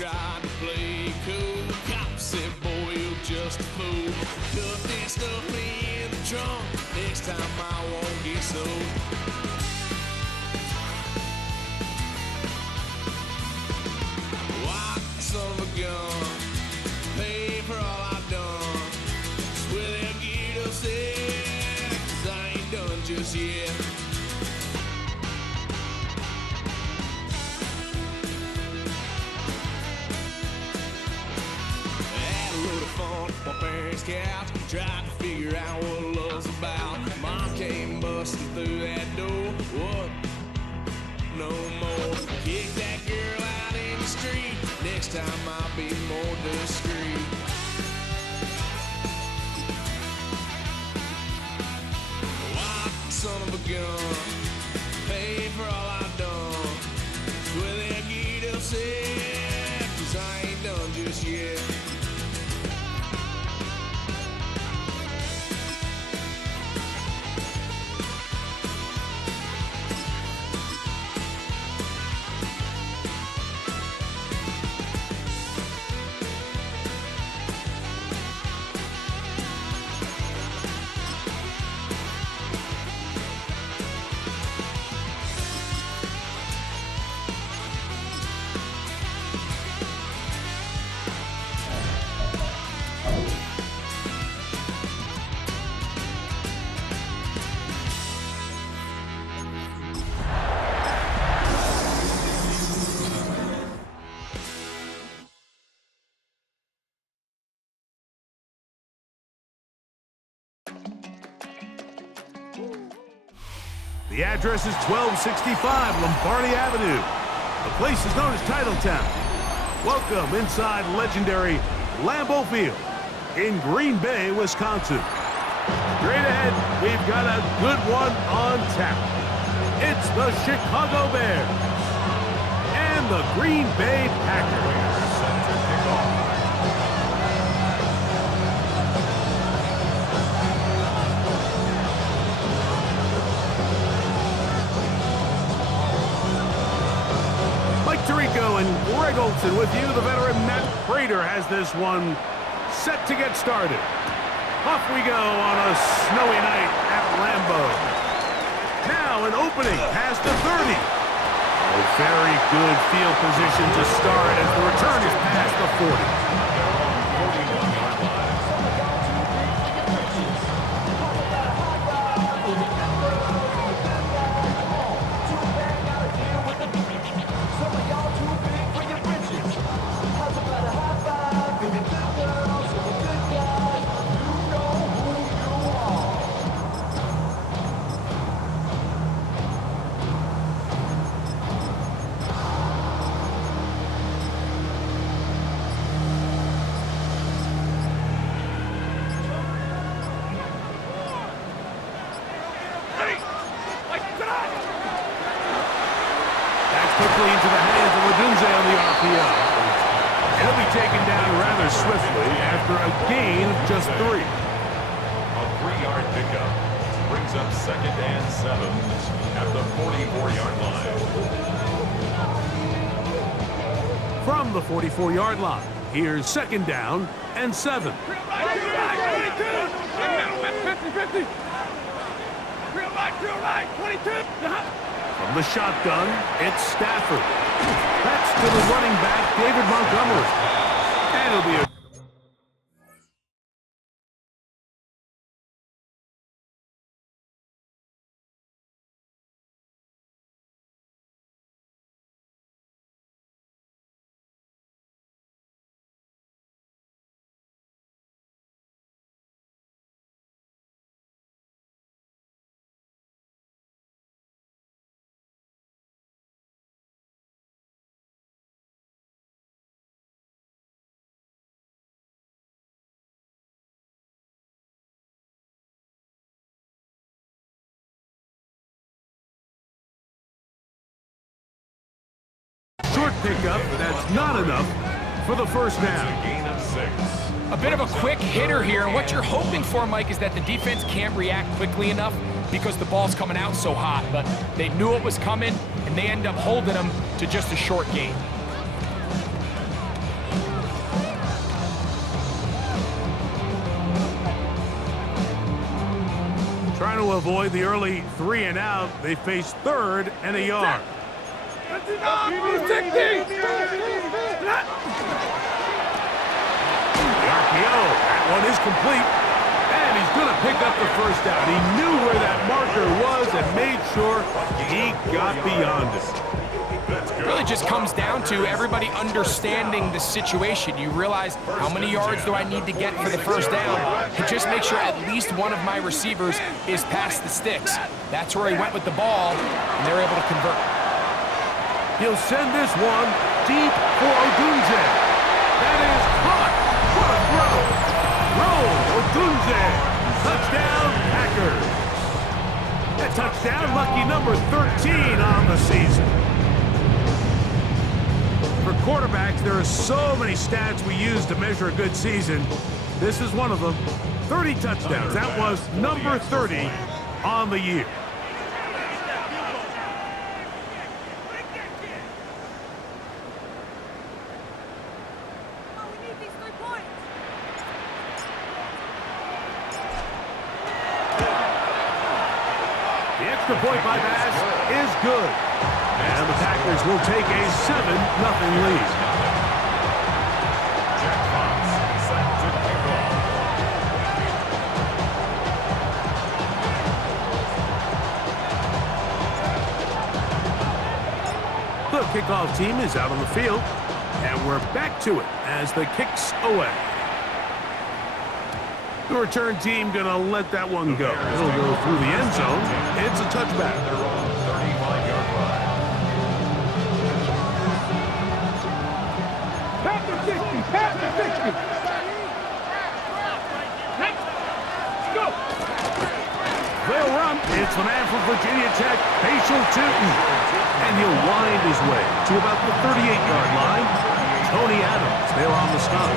tried to play cool. Cops said, boy, you're just a fool. Cuffed and stuffed me in the trunk. Next time I won't get so. White son of a gun. Pay for all I've done. Swear they'll get upset, 'cause I ain't done just yet. My parents' couch, tried to figure out what love's about. Mom came busting through that door. What? No more. Kick that girl out in the street. Next time I'll be more discreet. White son of a gun. Pay for all I've done. Swear they'll get upset, 'cause I ain't done just yet. The address is 1265 Lombardi Avenue. The place is known as Titletown. Welcome inside legendary Lambeau Field in Green Bay, Wisconsin. Straight ahead, we've got a good one on tap. It's the Chicago Bears and the Green Bay Packers. Tirico and Greg Olson with you. The veteran Matt Prater has this one set to get started. Off we go on a snowy night at Lambeau. Now an opening past the 30. A very good field position to start as the return is past the 40. Quickly into the hands of Ledunze on the RPO. He'll be taken down rather swiftly after a gain of just 3. A 3-yard pickup brings up 2nd and 7 at the 44-yard line. From the 44-yard line, here's 2nd down and 7. From the shotgun, it's Stafford. That's to the running back, David Montgomery. And it'll be a short pickup, but that's not enough for the first down. A gain of 6. A bit of a quick hitter here, and what you're hoping for, Mike, is that the defense can't react quickly enough because the ball's coming out so hot, but they knew it was coming, and they end up holding them to just a short gain. Trying to avoid the early 3 and out, they face 3rd and a yard. The RPO, that one is complete. And he's going to pick up the first down. He knew where that marker was and made sure he got beyond it. It really just comes down to everybody understanding the situation. You realize how many yards do I need to get for the first down, and just make sure at least one of my receivers is past the sticks. That's where he went with the ball, and they're able to convert. He'll send this one deep for Odunze. That is caught. What a throw. Roll, Odunze. Touchdown, Packers. That touchdown, lucky number 13 on the season. For quarterbacks, there are so many stats we use to measure a good season. This is one of them. 30 touchdowns. That was number 30 on the year. The extra point by Bass is good. And the Packers will take a 7-0 lead. The kickoff team is out on the field, and we're back to it as the kick's away. The return team gonna let that one go. It'll go through the end zone. It's a touchback. They're on 35-yard line. They'll run. It's the man from Virginia Tech, Facial Tootin. And he'll wind his way to about the 38-yard line. Tony Adams there on the stop.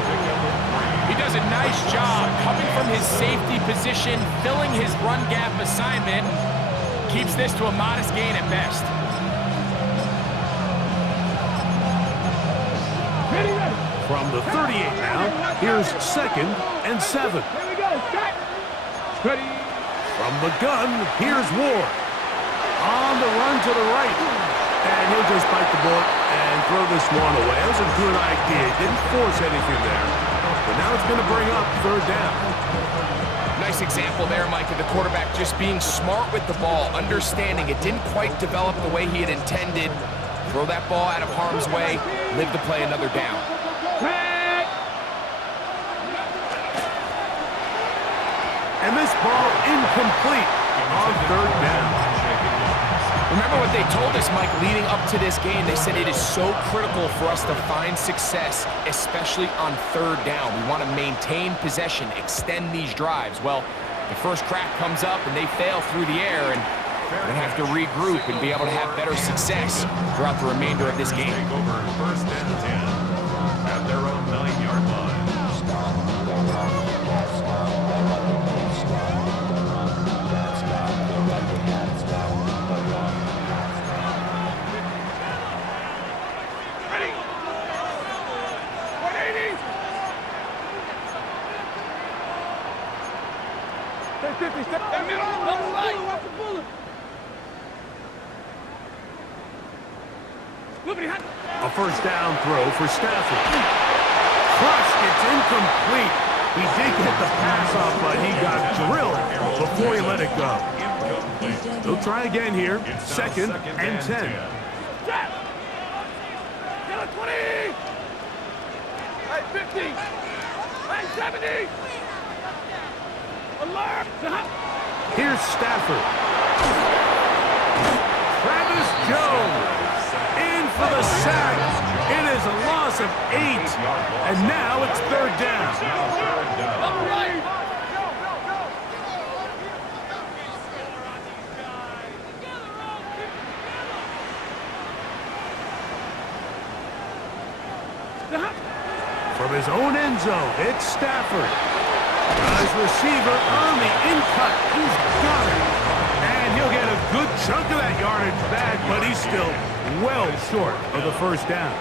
He does a nice job coming from his safety position, filling his run gap assignment, keeps this to a modest gain at best. From the 38 now, here's 2nd and 7. From the gun, here's Ward. On the run to the right. And he'll just bite the bullet and throw this one away. That was a good idea. Didn't force anything there. But now it's going to bring up 3rd down. Nice example there, Mike, of the quarterback just being smart with the ball, understanding it didn't quite develop the way he had intended. Throw that ball out of harm's way, live to play another down. And this ball incomplete on 3rd down. Remember what they told us, Mike, leading up to this game. They said it is so critical for us to find success, especially on 3rd down. We want to maintain possession, extend these drives. Well, the first crack comes up and they fail through the air, and they're going to have to regroup and be able to have better success throughout the remainder of this game. Take over 1st and 10 at their own 9-yard line. A 1st down throw for Stafford. Crushed, it's incomplete. He did get the pass off, but he got drilled before he let it go. They'll try again here. 2nd and 10. Here's Stafford. Travis Jones in for the sack. It is a loss of 8, and now it's 3rd down. From his own end zone, it's Stafford. Nice receiver on the in-cut. He's got it. And he'll get a good chunk of that yardage back, but he's still well short of the 1st down.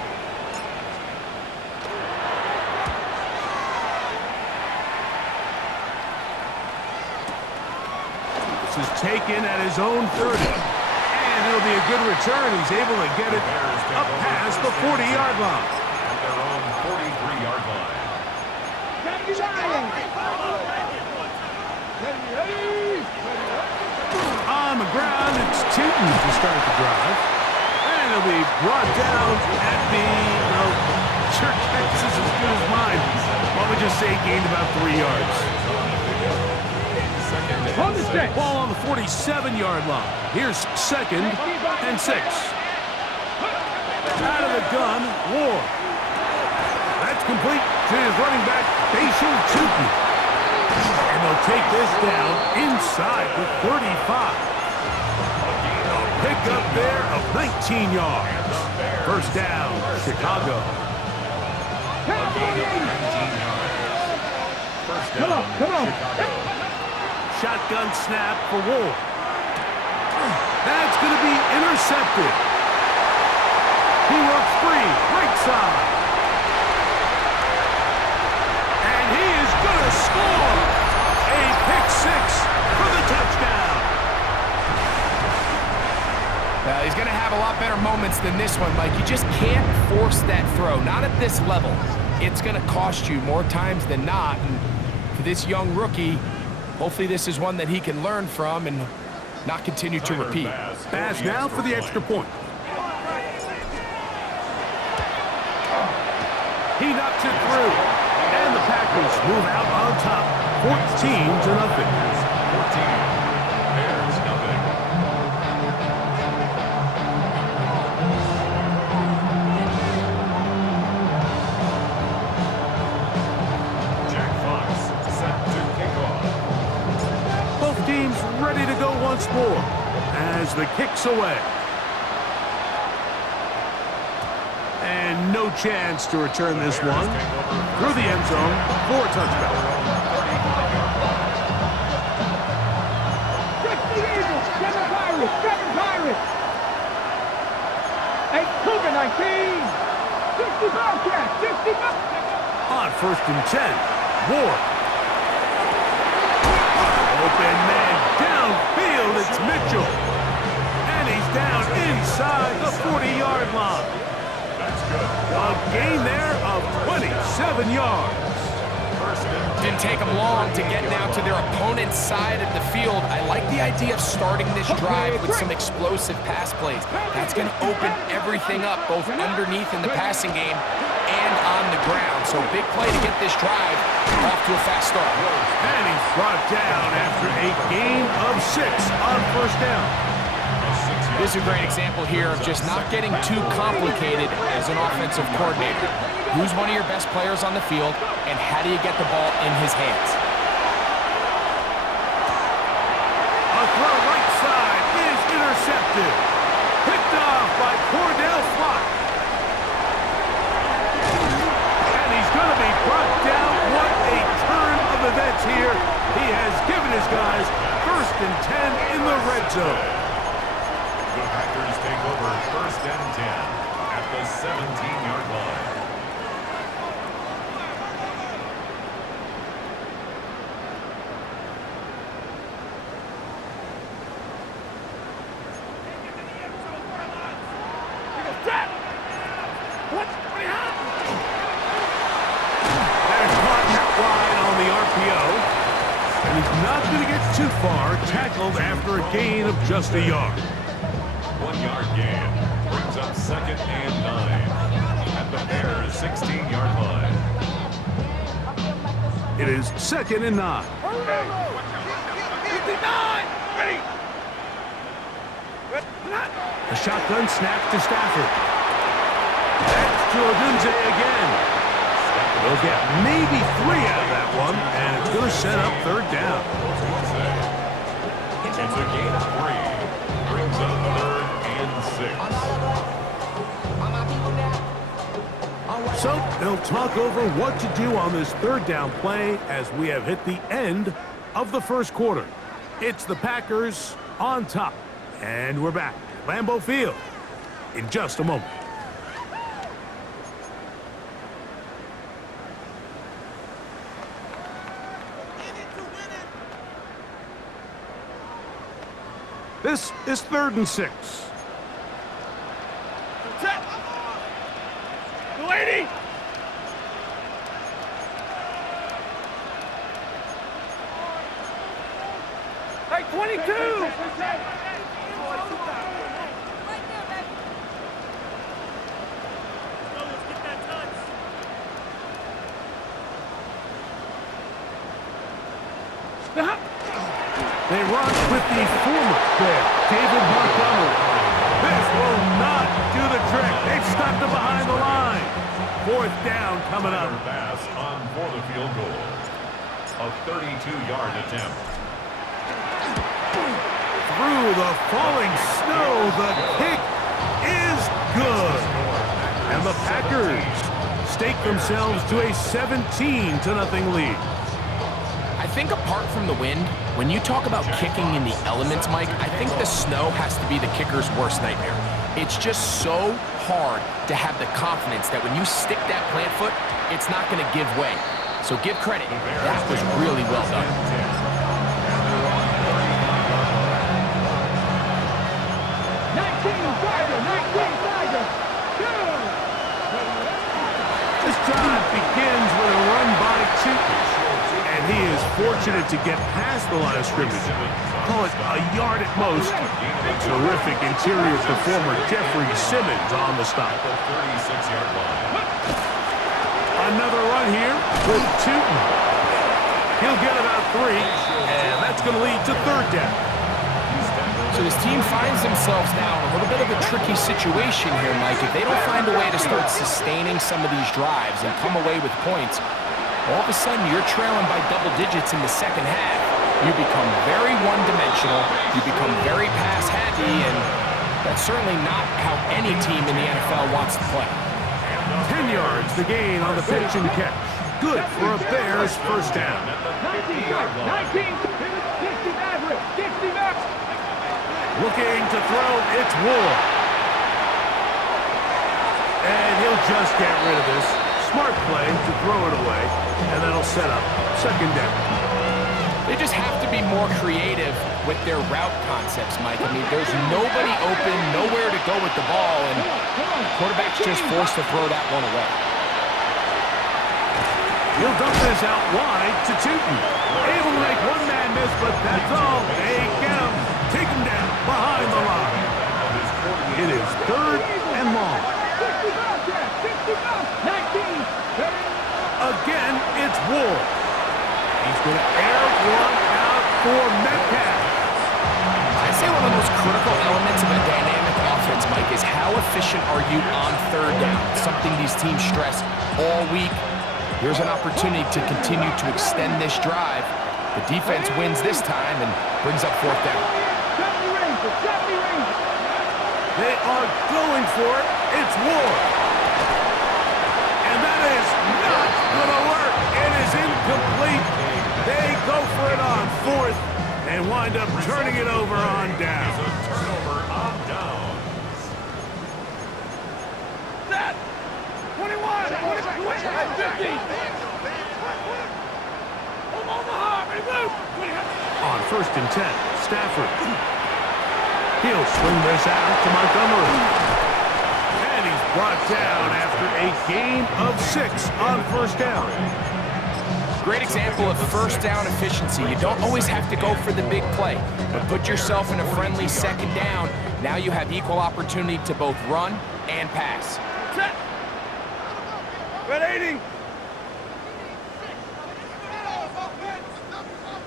This is taken at his own 30. And it'll be a good return. He's able to get it up past the 40-yard line. At their own 43-yard line. On the ground, it's Tootin to start the drive. And it'll be brought down at the, sure, Texas is as good as mine. Why don't we just say gained about 3 yards. Hold the stick. Ball on the 47-yard line. Here's 2nd and 6. Out of the gun, Ward. That's complete to his running back, Facial Tootin. And they'll take this down inside the 35. A pickup there of 19 yards. First down, Chicago. Come on. Chicago. Shotgun snap for Ward. That's going to be intercepted. He works free, right side. And he is going to score. A pick 6 for the touchdown. Well, he's going to have a lot better moments than this one, Mike. You just can't force that throw, not at this level. It's going to cost you more times than not. And for this young rookie, hopefully this is one that he can learn from and not continue to repeat. Pass now for the extra point. He knocks it through. And the Packers move out on top, 14-0. 14. Bears nothing. Jack Fox set to kick off. Both teams ready to go once more as the kick's away. And no chance to return this one through the end zone for a touchdown. Seven Pirates. 8 Cougar 19. 60 Bobcats. 60 Bobcats. On 1st and 10, Ward. Open man downfield, it's Mitchell. And he's down inside the 40-yard line. That's good. A gain there of 27 yards. Didn't take them long to get now to their opponent's side of the field. I like the idea of starting this drive with some explosive pass plays. That's going to open everything up, both underneath in the passing game and on the ground. So big play to get this drive off to a fast start. And he's brought down after a gain of 6 on 1st down. This is a great example here of just not getting too complicated as an offensive coordinator. Who's one of your best players on the field, and how do you get the ball in his hands? A throw right side is intercepted. Picked off by Cordell Flock. And he's going to be brought down. What a turn of events here. He has given his guys 1st and 10 in the red zone. The Packers take over 1st and 10 at the 17-yard line. They're caught out wide on the RPO. And he's not going to get too far, tackled after a gain of just a yard. 1-yard gain brings up 2nd and 9 at the Bears' 16-yard line. It is 2nd and 9. 59. Ready. A shotgun snap to Stafford. That's to Odunze again. They'll get maybe 3 out of that one, and it's going to set up 3rd down. It's a gain of 3. Brings up 3rd and 6. So they'll talk over what to do on this 3rd down play as we have hit the end of the 1st quarter. It's the Packers on top, and we're back at Lambeau Field in just a moment. This is 3rd and 6. Lady! Hey, 22! They run with the former there, David Montgomery. This will not do the trick. They've stopped him behind the line. 4th down coming up. Pass on for the field goal. A 32-yard attempt. Through the falling snow, the kick is good. And the Packers stake themselves to a 17-0 lead. I think apart from the wind, when you talk about kicking in the elements, Mike, I think the snow has to be the kicker's worst nightmare. It's just so hard to have the confidence that when you stick that plant foot, it's not going to give way. So give credit. That was really well done. 19 Tiger! This drive begins with a run by Chipper. And he is fortunate to get past the line of scrimmage. Call it a yard at most. Terrific interior performer Jeffrey Simmons on the stop. The 36-yard line. Another run here with Tootin. He'll get about 3, and that's going to lead to 3rd down. So this team finds themselves now in a little bit of a tricky situation here, Mike. If they don't find a way to start sustaining some of these drives and come away with points, all of a sudden you're trailing by double digits in the second half. You become very one-dimensional, you become very pass-happy, and that's certainly not how any team in the NFL wants to play. 10 yards the gain on the pitch and catch. Good for a Bears 1st down. 19! 60 Maverick! 60 Maverick! Looking to throw, it's Ward. And he'll just get rid of this. Smart play to throw it away, and that'll set up 2nd down. They just have to be more creative with their route concepts, Mike. I mean, there's nobody open, nowhere to go with the ball, and quarterback's just forced to throw that one away. He'll dump this out wide to Tootin. Able to make one man miss, but that's all. They get him. Take him down behind the line. It is 3rd and long. 19! Again, it's Ward. He's going to air one out for Metcalf. I'd say one of the most critical elements of a dynamic offense, Mike, is how efficient are you on 3rd down? Something these teams stress all week. Here's an opportunity to continue to extend this drive. The defense wins this time and brings up 4th down. They are going for it. It's Ward. And that is not going to work. It is incomplete. They go for it on 4th and wind up turning it over on down. Turnover on down. Set! 21! 50! Omaha! Ready, move! On 1st and 10, Stafford. He'll swing this out to Montgomery. And he's brought down after a gain of 6 on 1st down. Great example of 1st down efficiency. You don't always have to go for the big play, but put yourself in a friendly 2nd down. Now you have equal opportunity to both run and pass. Set! Red 80!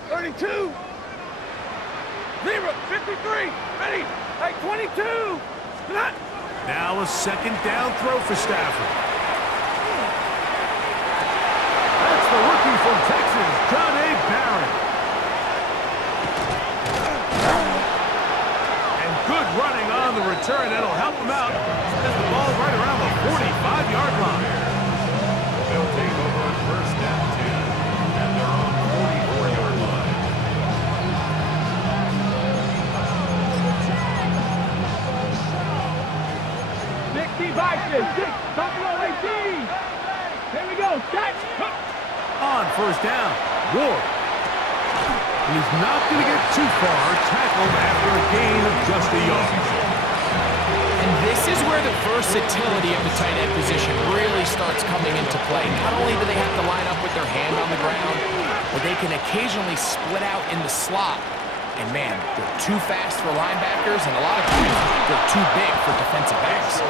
32! 0! 53! Ready! Hey, 22! Not! Now a 2nd down throw for Stafford. That's the rookie from Texas, John A. Barron. And good running on the return. That'll help him out. Has the ball right around the 45-yard line. They'll take over 1st and 10 at their own 44-yard line. Here we go, catch! On 1st down, Ward. And he's not going to get too far, tackled after a gain of just a yard. And this is where the versatility of the tight end position really starts coming into play. Not only do they have to line up with their hand on the ground, but they can occasionally split out in the slot. And man, they're too fast for linebackers, and a lot of times they're too big for defensive backs.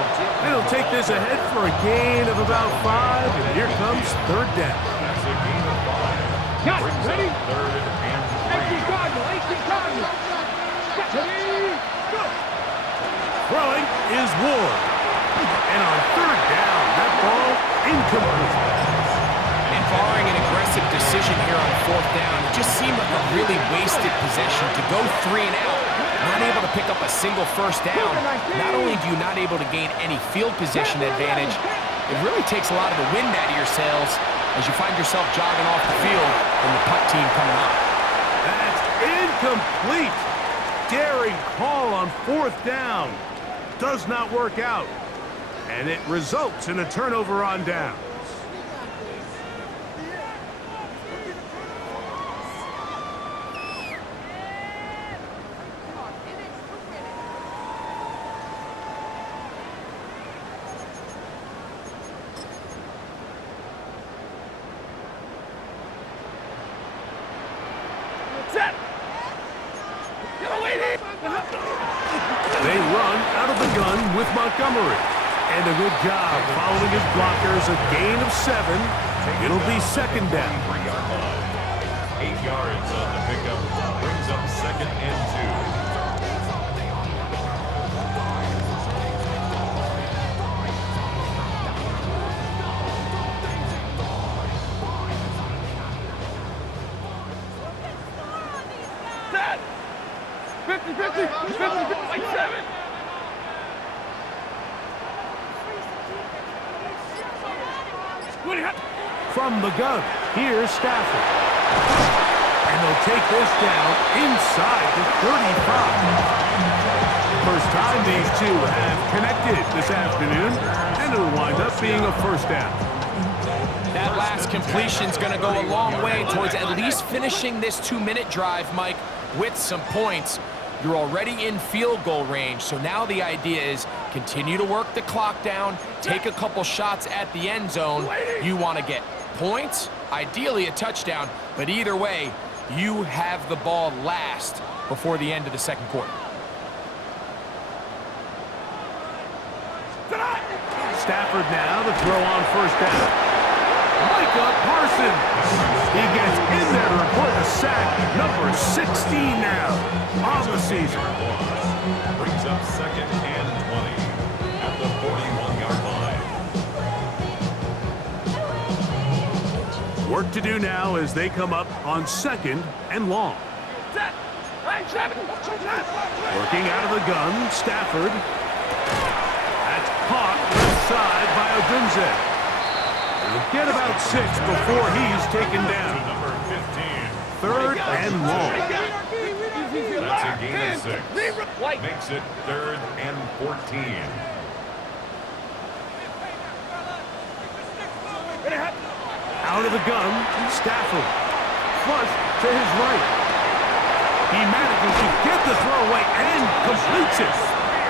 They'll take this ahead for a gain of about 5, and here comes third down. That's a gain of 5. Got it. Brings Ready? up third and 3. Cardinal. Ready? Go. Throwing is Ward. And on third down, that ball incomplete. And barring an aggressive decision here on fourth down, it just seemed like a really wasted possession to go 3 and out. Not able to pick up a single first down. Not only do you not able to gain any field position advantage, it really takes a lot of the wind out of your sails as you find yourself jogging off the field and the punt team coming up. That's incomplete. Daring call on fourth down. Does not work out. And it results in a turnover on downs. They run out of the gun with Montgomery. And a good job following his blockers, a gain of 7. It'll be second down. 3-yard line. 8 yards on the pickup. Brings up second and 2. Set. 50, like 7. From the gun, here's Stafford. And they'll take this down inside the 35. First time these two have connected this afternoon, and it'll wind up being a first down. That last completion's going to go a long way towards at least finishing this 2-minute drive, Mike, with some points. You're already in field goal range, so now the idea is continue to work the clock down, take a couple shots at the end zone. You want to get points, ideally a touchdown, but either way, you have the ball last before the end of the second quarter. Stafford now to throw on first down. Micah Parsons. He gets in there to report a sack. Number 16 now on the season. Brings up second and 20 at the 41-yard line. Work to do now as they come up on second and long. Working out of the gun, Stafford. That's caught left side by Odunze. He'll get about 6 before he's taken down. Number 15. Third and long. That's a gain of 6. Makes it third and 14. Out of the gun, Stafford. Flush to his right. He manages to get the throw away and completes it.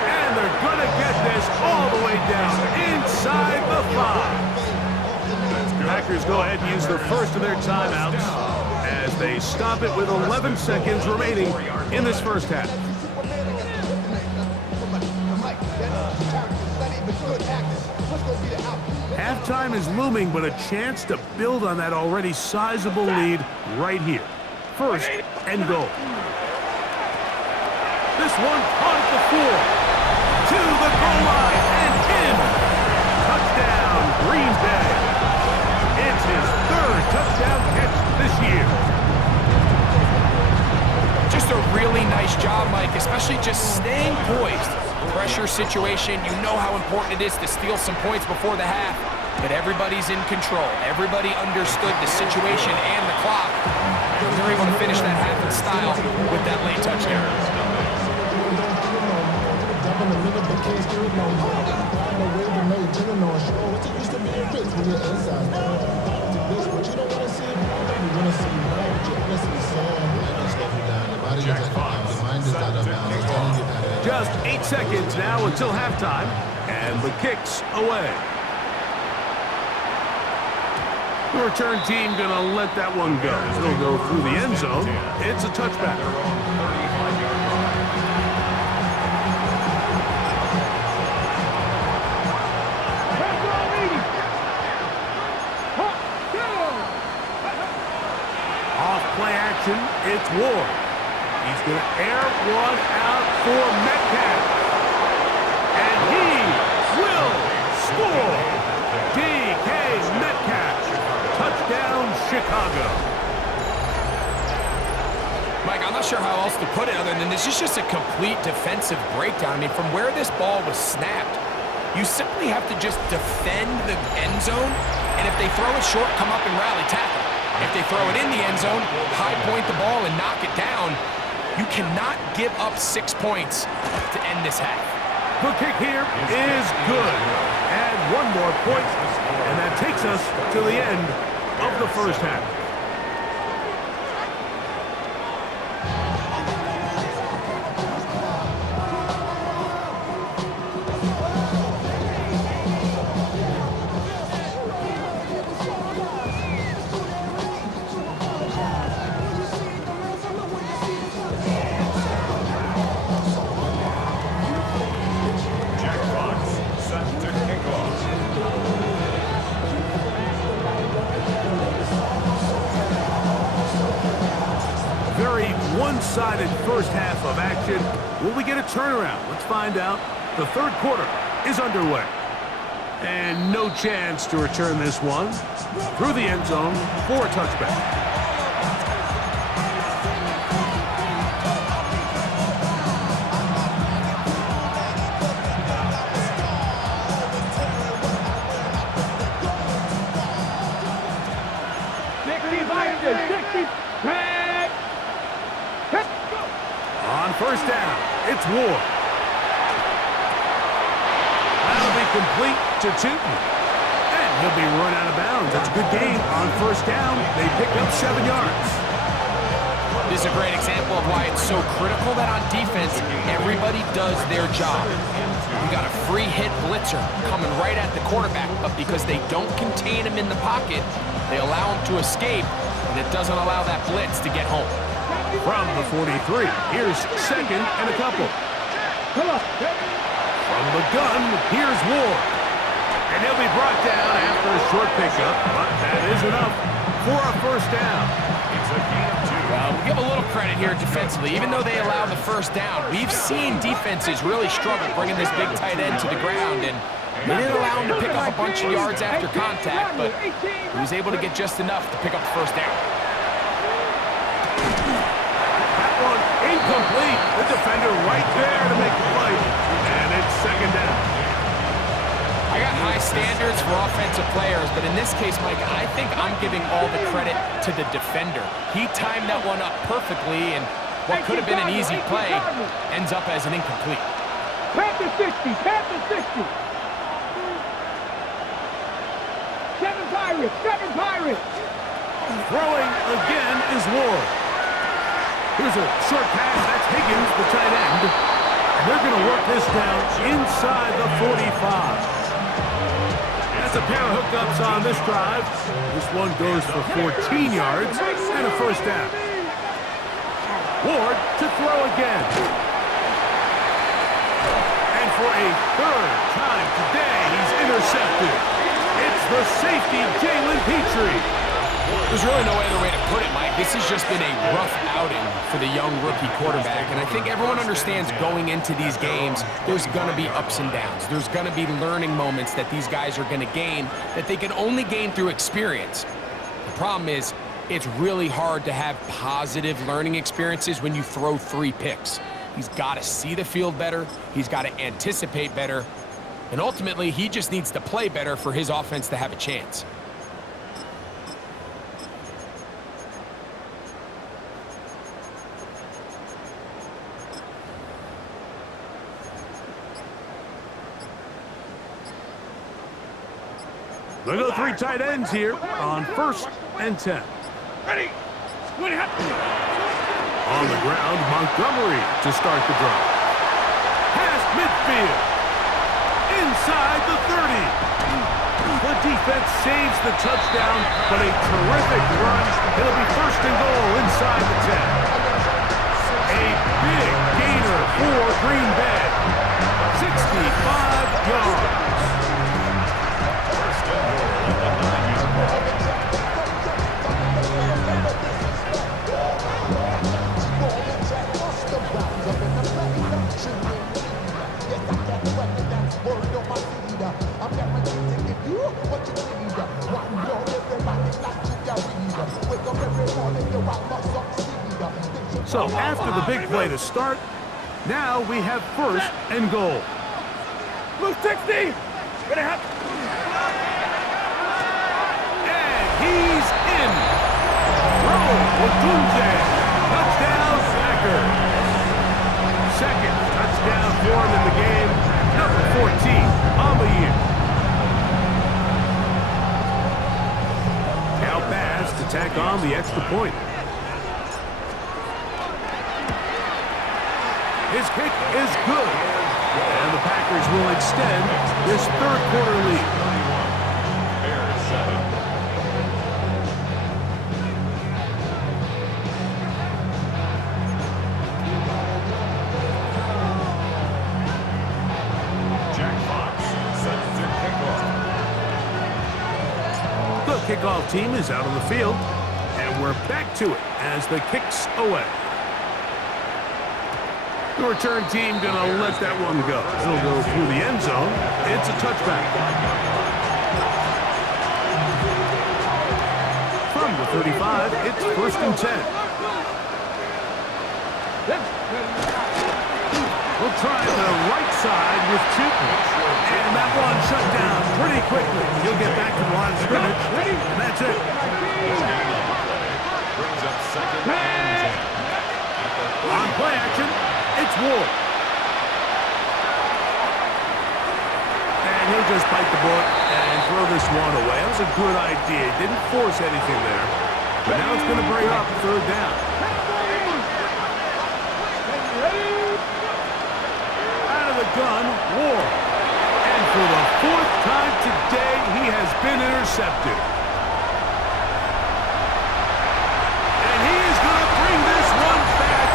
And they're going to get this all the way down inside the 5. Packers go ahead and use the first of their timeouts as they stop it with 11 seconds remaining in this first half. Halftime is looming, but a chance to build on that already sizable lead right here. First and goal. This one caught at the 4. To the goal line and in. Touchdown, Green Bay. It's his 3rd touchdown catch this year. Just a really nice job, Mike, especially just staying poised. Pressure situation, you know how important it is to steal some points before the half, but everybody's in control. Everybody understood the situation and the clock. They're able to finish that half in style with that late touchdown. Just 8 seconds now until halftime, and the kick's away. The return team going to let that one go. It'll go through the end zone. It's a touchback. Off play action, it's Ward. He's going to air one out for Metcalf. And he will score. DK Metcalf. Touchdown, Chicago. Mike, I'm not sure how else to put it other than this is just a complete defensive breakdown. I mean, from where this ball was snapped, you simply have to just defend the end zone, and if they throw it short, come up and rally tackle. If they throw it in the end zone, high point the ball and knock it down. You cannot give up 6 points to end this half. The kick here is good. And one more point, and that takes us to the end of the first half. One-sided first half of action. Will we get a turnaround? Let's find out. The third quarter is underway. And no chance to return this one through the end zone for a touchback. On first down, it's Ward. That'll be complete to Tootin. And he'll be run out of bounds. That's a good gain on first down. They picked up 7 yards. This is a great example of why it's so critical that on defense, everybody does their job. You got a free hit blitzer coming right at the quarterback, but because they don't contain him in the pocket, they allow him to escape, and it doesn't allow that blitz to get home. From the 43, here's second and a couple. From the gun, here's Ward. And he'll be brought down after a short pickup, but that is enough for a first down. It's a gain of 2. Well, we give a little credit here defensively. Even though they allow the first down, we've seen defenses really struggle bringing this big tight end to the ground, and they didn't allow him to pick up a bunch of yards after contact, but he was able to get just enough to pick up the first down. Incomplete. The defender right there to make the play. And it's second down. I got high standards for offensive players, but in this case, Mike, I think I'm giving all the credit to the defender. He timed that one up perfectly, and what could have been an easy play ends up as an incomplete. Panther 60, Panther 60. 7 Pirates, 7 Pirates. Throwing again is Ward. Here's a short pass. That's Higgins, the tight end. And they're going to work this down inside the 45. That's a pair of hookups on this drive. This one goes for 14 yards and a first down. Ward to throw again. And for a third time today, he's intercepted. It's the safety, Jalen Petrie. There's really no other way to put it, Mike. This has just been a rough outing for the young rookie quarterback, and I think everyone understands going into these games, there's going to be ups and downs. There's going to be learning moments that these guys are going to gain that they can only gain through experience. The problem is, it's really hard to have positive learning experiences when you throw 3 picks. He's got to see the field better, he's got to anticipate better, and ultimately, he just needs to play better for his offense to have a chance. They go 3 tight ends here on 1st and 10. Ready. On the ground, Montgomery to start the drive. midfield, inside the 30. The defense saves the touchdown, but a terrific run. It'll be first and goal inside the 10. A big gainer for Green Bay. 65 yards. First and goal at the 9-yard line. So after the big play to start, now we have first and goal. Blue 60. Gonna have. And he's in. Touchdown, Packers. Second touchdown for him in the game. Number 14 on the year. Now pass to tack on the extra point. His kick is good. And the Packers will extend this third quarter lead. Bears 7. Jack Fox set to kick off. The kickoff team is out on the field, and we're back to it as the kick's away. The return team gonna let that one go. It'll go through the end zone. It's a touchback. From the 35, it's first and 10. We'll try the right side with Chipman. And that one shut down pretty quickly. He'll get back to the line of scrimmage, and that's it. Brings up second and 10. On play action, it's Ward. And he'll just bite the bullet and throw this one away. That was a good idea. Didn't force anything there. But now it's going to bring up third down. Out of the gun, Ward. And for the fourth time today, he has been intercepted. And he is going to bring this one back.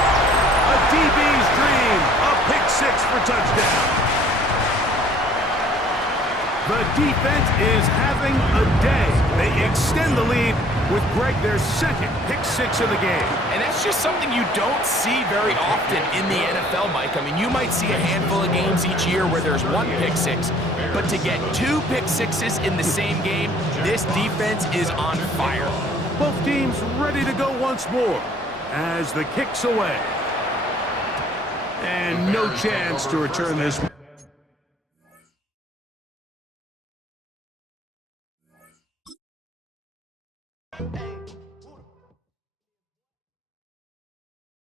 A DB's dream. A pick six for touchdown. The defense is having a day. They extend the lead with Greg their second pick six of the game. And that's just something you don't see very often in the NFL, Mike. I mean, you might see a handful of games each year where there's one pick six, but to get two pick sixes in the same game, this defense is on fire. Both teams ready to go once more as the kick's away. And no chance to return this.